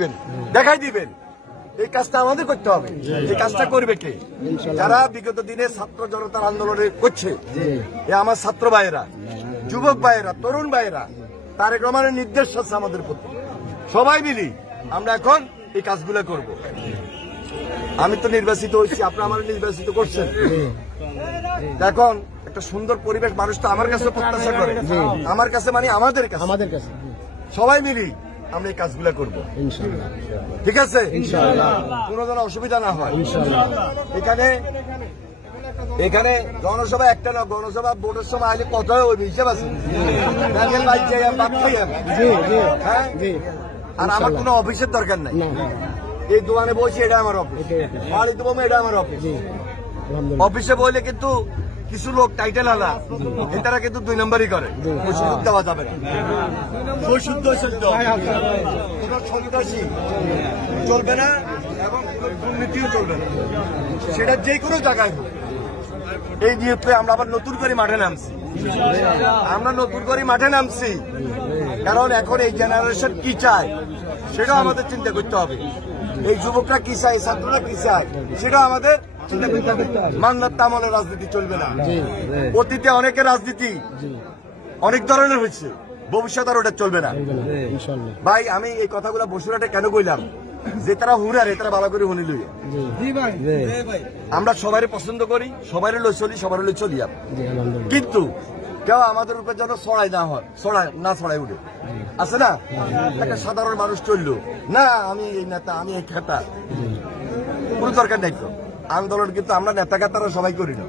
দিবেন, দেখাই দিবেন। এই কাজটা আমাদের করতে হবে। এই কাজটা করবে কে? যারা বিগত দিনে ছাত্র জনতার আন্দোলনে করছে, এ আমার ছাত্র ভাইয়েরা, যুবক ভাইয়েরা, তরুণ ভাইয়েরা, তারেক রহমানের নির্দেশ আছে আমাদের প্রতি। সবাই মিলি আমরা এখন এই কাজগুলো করব। আমি তো নির্বাচিত হয়েছি, আপনারা আমার নির্বাচিত করছেন। এখন একটা সুন্দর পরিবেশ মানুষ তো আমার কাছে প্রত্যাশা করে, আমার কাছে মানে আমাদের কাছে সবাই মিলি আমরা এই কাজগুলো করব, ঠিক আছে? কোনো ধরনের অসুবিধা না হয়। এখানে জনসভা একটা না, গণসভা ভোটের সময় আইলে কত ওই হিসাব আছে। আর আমার কোনো অফিসের দরকার নাই। এই দোকানে বসে এটা আমার অফিস, বাড়িতে বসে এটা আমার অফিস। অফিসে বইলে কিন্তু কিছু লোক টাইটেল আলা, এটারা কিন্তু 2 নম্বরই করে। সুযোগ দেওয়া যাবে না, সন্ত্রাসী চলবে না এবং দুর্নীতিও চলবে না, সেটা যে কোনো জায়গায় হোক। এই নিয়ে আমরা আবার নতুন করে মাঠে নামছি, কারণ এখন এই জেনারেশন কি চায় সেটাও আমাদের চিন্তা করতে হবে। এই যুবকরা কি চায়, ছাত্ররা কি চায় সেটাও আমাদের চিন্তা করতে হবে। মান্নাত তামলের রাজনীতি চলবে না। অতীতে অনেকের রাজনীতি অনেক ধরনের হয়েছে, ভবিষ্যৎ আর ওটা চলবে না। ভাই আমি এই কথাগুলো বসুরহাটে কেন কইলাম, যে তারা হুরারে তারা ভালো করে শুনি লই। আমরা সবাই পছন্দ করি, সবাই লই চলি, সবার লই চলি, কিন্তু কেউ আমাদের উপরে যেন ছড়াই উঠে আছে না। একটা সাধারণ মানুষ চললো না, আমি এই নেতা, আমি এই খাতা, কোনো দরকার নাই তো। আন্দোলন কিন্তু আমরা নেতা খাতারা সবাই করি না,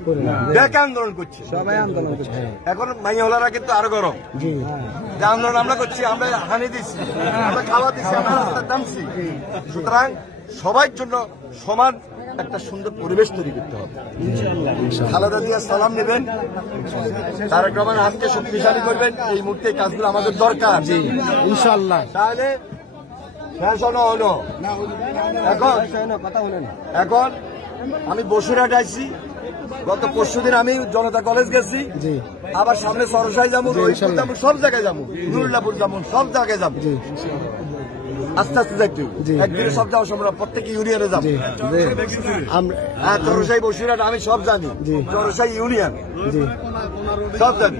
ব্যাক আন্দোলন করছি, সবাই আন্দোলন করছে। এখন মাইয়াওয়ালারা কিন্তু আরো গরম, যে আন্দোলন আমরা করছি, আমরা হানি দিচ্ছি, আমরা খাওয়া দিচ্ছি, আমরা রাস্তায় নামছি। সুতরাং সবার জন্য সমান একটা সুন্দর পরিবেশ তৈরি করতে হবে। খালেদা জিয়া সালাম নেবেন, তারেক রহমান হাতকে শক্তিশালী করবেন। এই মুহূর্তে কাজগুলো আমাদের দরকার, ইনশাআল্লাহ। তাহলে এখন আমি বসুরহাট আইছি, গত পরশুদিন আমি জনতা কলেজ গেছি, আবার সামনে সরসাই যাবো, রহিপুর যাবো, সব জায়গায় যাবো, নুরুল্লাহপুর যাবো, সব জায়গায় যাবো। আস্তে আস্তে যাচ্ছি, একদিনে সব যাওয়া সম্ভব, প্রত্যেক ইউনিয়নে যাবো। চরসাই বসুরহাট আমি সব জানি, চরসাই ইউনিয়ন সব জানি।